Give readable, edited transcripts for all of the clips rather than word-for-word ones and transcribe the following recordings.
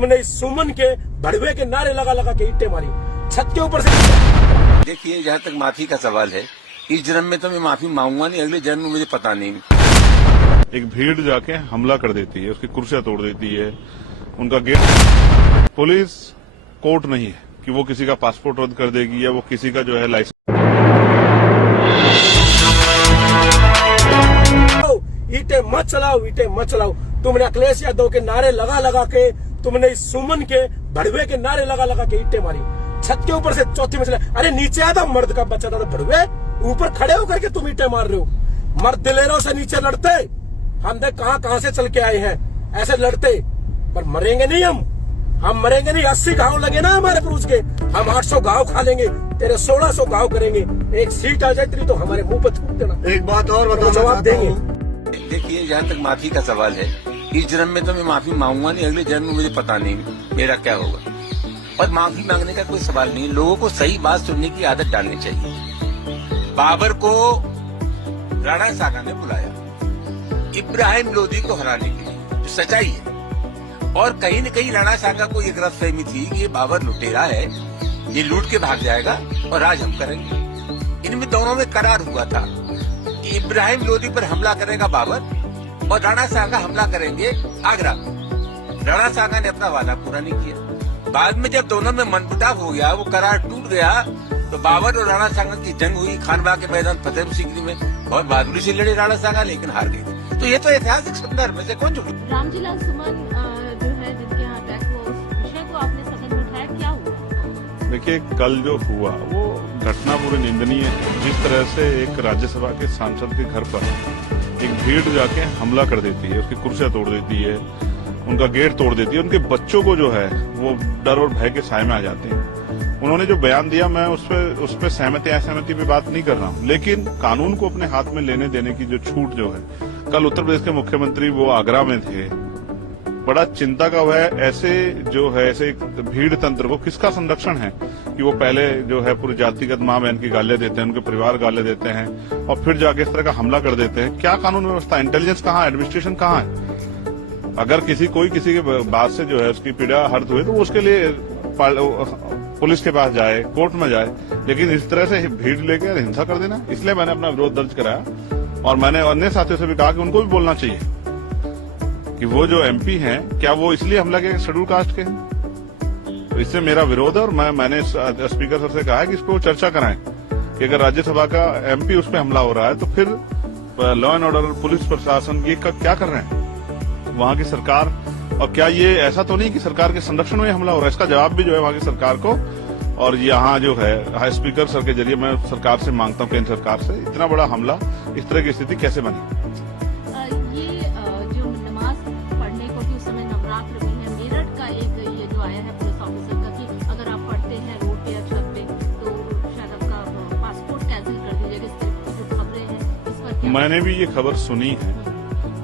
तुमने सुमन के भड़वे के नारे लगा लगा के ईंटें मारी छत के ऊपर से। देखिए, जहाँ तक माफी का सवाल है, इस जन्म में तो मैं माफी मांगूंगा नहीं, अगले जन्म में मुझे पता नहीं। एक भीड़ जाके हमला कर देती है, उसकी कुर्सियां तोड़ देती है, उनका गेट। पुलिस कोर्ट नहीं है कि वो किसी का पासपोर्ट रद्द कर देगी या वो किसी का जो है लाइसेंस। ईंटें मत चलाओ, ईंटें मत चलाओ। तुमने अखिलेश यादव के नारे लगा लगा के, तुमने सुमन के भड़वे के नारे लगा लगा के ईंटें मारी छत के ऊपर से चौथी मंजिल। अरे नीचे आता मर्द का बच्चा था भड़वे, ऊपर खड़े होकर के तुम ईंटें मार रहे हो। मर्द दिलेरों से नीचे लड़ते, हम देख कहां से चल के आए हैं, ऐसे लड़ते। पर मरेंगे नहीं हम मरेंगे नहीं। 80 घाव लगे ना हमारे पुरुष के, हम 800 घाव खा लेंगे, तेरे 1600 घाव करेंगे। एक सीट आ जाए तेरी तो हमारे मुंह पे थूक देना। एक बात और बताना जवाब देंगे। देखिए, जहाँ तक माफी का सवाल है, इस जन्म में तो मैं माफी मांगूंगा नहीं, अगले जन्म में मुझे पता नहीं मेरा क्या होगा। और माफी मांगने का कोई सवाल नहीं, लोगों को सही बात सुनने की आदत डालनी चाहिए। बाबर को राणा सागा ने बुलाया इब्राहिम लोदी को हराने के लिए, जो सच्चाई है। और कहीं न कहीं राणा सागा को ये गलतफहमी थी कि ये बाबर लुटेरा है, ये लूट के भाग जाएगा और राज हम करेंगे। इनमें दोनों में करार हुआ था कि इब्राहिम लोदी पर हमला करेगा बाबर और राणा सागा हमला करेंगे आगरा। राणा सागा ने अपना वादा पूरा नहीं किया। बाद में जब दोनों में मनमुटाव हो गया, वो करार टूट गया, तो बाबर और राणा सागा की जंग हुई खानबाग के मैदान फतेहपुर सीकरी में। बहुत बहादुरी से लड़े राणा सागा, लेकिन हार गए। तो ये तो ऐतिहासिक संदर्भ में से कौन झूठ। रामजीलाल सुमन जो है, जिनके यहाँ अटैक हुआ, उस विषय को आपने सदन में उठाया, क्या हुआ? देखिए, कल जो हुआ वो घटना पूरी निंदनीय है। जिस तरह से एक राज्यसभा के सांसद के घर पर एक भीड़ जाके हमला कर देती है, उसकी कुर्सियां तोड़ देती है, उनका गेट तोड़ देती है, उनके बच्चों को जो है वो डर और भय के साए में आ जाते हैं। उन्होंने जो बयान दिया, मैं उस पर सहमति असहमति पे बात नहीं कर रहा हूँ, लेकिन कानून को अपने हाथ में लेने देने की जो छूट जो है, कल उत्तर प्रदेश के मुख्यमंत्री वो आगरा में थे। बड़ा चिंता का वह ऐसे जो है, ऐसे भीड़ तंत्र को किसका संरक्षण है कि वो पहले जो है पूरी जातिगत माँ बहन की गालें देते हैं, उनके परिवार गालें देते हैं और फिर जाके इस तरह का हमला कर देते हैं। क्या कानून व्यवस्था, इंटेलिजेंस कहाँ है, एडमिनिस्ट्रेशन कहाँ है? अगर कोई किसी के बात से जो है उसकी पीड़ा हर्ट हुई तो वो उसके लिए पुलिस के पास जाए, कोर्ट में जाए, लेकिन इस तरह से भीड़ लेकर हिंसा कर देना। इसलिए मैंने अपना विरोध दर्ज कराया और मैंने अन्य साथियों से भी कहा कि उनको भी बोलना चाहिए कि वो जो एमपी हैं, क्या वो इसलिए हमला किया शेड्यूल कास्ट के हैं? तो इससे मेरा विरोध है और मैंने स्पीकर सर से कहा है कि इस पर वो चर्चा कराएं कि अगर राज्यसभा का एमपी उस पर हमला हो रहा है तो फिर लॉ एंड ऑर्डर, पुलिस प्रशासन ये क्या कर रहे हैं वहां की सरकार? और क्या ये ऐसा तो नहीं कि सरकार के संरक्षण में हमला हो रहा है? इसका जवाब भी जो है वहां की सरकार को, और यहाँ जो है स्पीकर सर के जरिए मैं सरकार से मांगता हूँ, केंद्र सरकार से, इतना बड़ा हमला, इस तरह की स्थिति कैसे बनी? ये जो नमाज पढ़ने को भी उस समय नवरात्र में है, मेरठ का एक ये जो आया है पुलिस ऑफिसर का कि अगर आप पढ़ते हैं रोड पे या छत पे तो शायद आपका पासपोर्ट कैंसिल कर दीजिएगा। इस तरह की जो खबरें हैं, इस पर क्या? मैंने भी ये खबर सुनी है।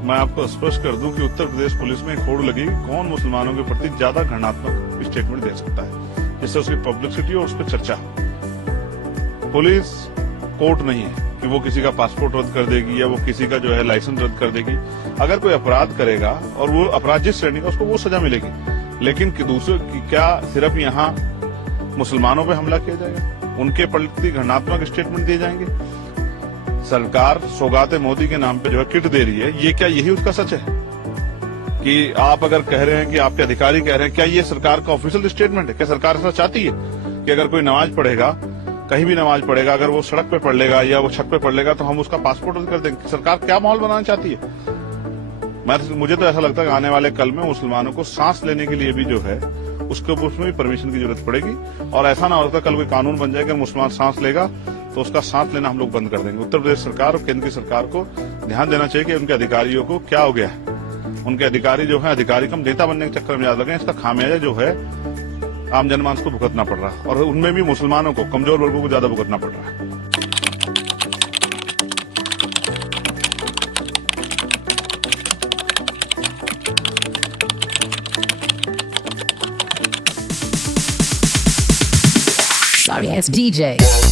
मैं आपको स्पष्ट कर दूं कि उत्तर प्रदेश पुलिस में एक होड़ लगी, कौन मुसलमानों के प्रति ज्यादा घृणात्मक स्टेटमेंट दे सकता है जिससे उसकी पब्लिसिटी और उस पर चर्चा। पुलिस कोर्ट नहीं है कि वो किसी का पासपोर्ट रद्द कर देगी या वो किसी का जो है लाइसेंस रद्द कर देगी। अगर कोई अपराध करेगा और वो अपराध जिस श्रेणी का, उसको वो सजा मिलेगी। लेकिन दूसरे क्या सिर्फ यहाँ मुसलमानों पे हमला किया जाएगा, उनके प्रति घृणात्मक स्टेटमेंट दिए जाएंगे? सरकार सौगाते मोदी के नाम पे जो है किट दे रही है, ये क्या यही उसका सच है? कि आप अगर कह रहे हैं कि आपके अधिकारी कह रहे हैं, क्या ये सरकार का ऑफिशियल स्टेटमेंट है? क्या सरकार ऐसा चाहती है कि अगर कोई नमाज पढ़ेगा, कहीं भी नमाज पढ़ेगा, अगर वो सड़क पे पढ़ लेगा या वो छत पे पढ़ लेगा तो हम उसका पासपोर्ट रद्द कर देंगे? सरकार क्या माहौल बनाना चाहती है? मुझे तो ऐसा लगता है कि आने वाले कल में मुसलमानों को सांस लेने के लिए भी जो है उसमें भी परमिशन की जरूरत पड़ेगी। और ऐसा ना होगा कल कोई कानून बन जाएगा, मुसलमान सांस लेगा तो उसका सांस लेना हम लोग बंद कर देंगे। उत्तर प्रदेश सरकार और केंद्र की सरकार को ध्यान देना चाहिए कि उनके अधिकारियों को क्या हो गया है। उनके अधिकारी जो है अधिकारी कम नेता बनने के चक्कर में याद लगे, इसका खामियाजा जो है आम जनमानस को भुगतना पड़ रहा है और उनमें भी मुसलमानों को, कमजोर वर्गों को ज्यादा भुगतना पड़ रहा है। Sorry, it's DJ.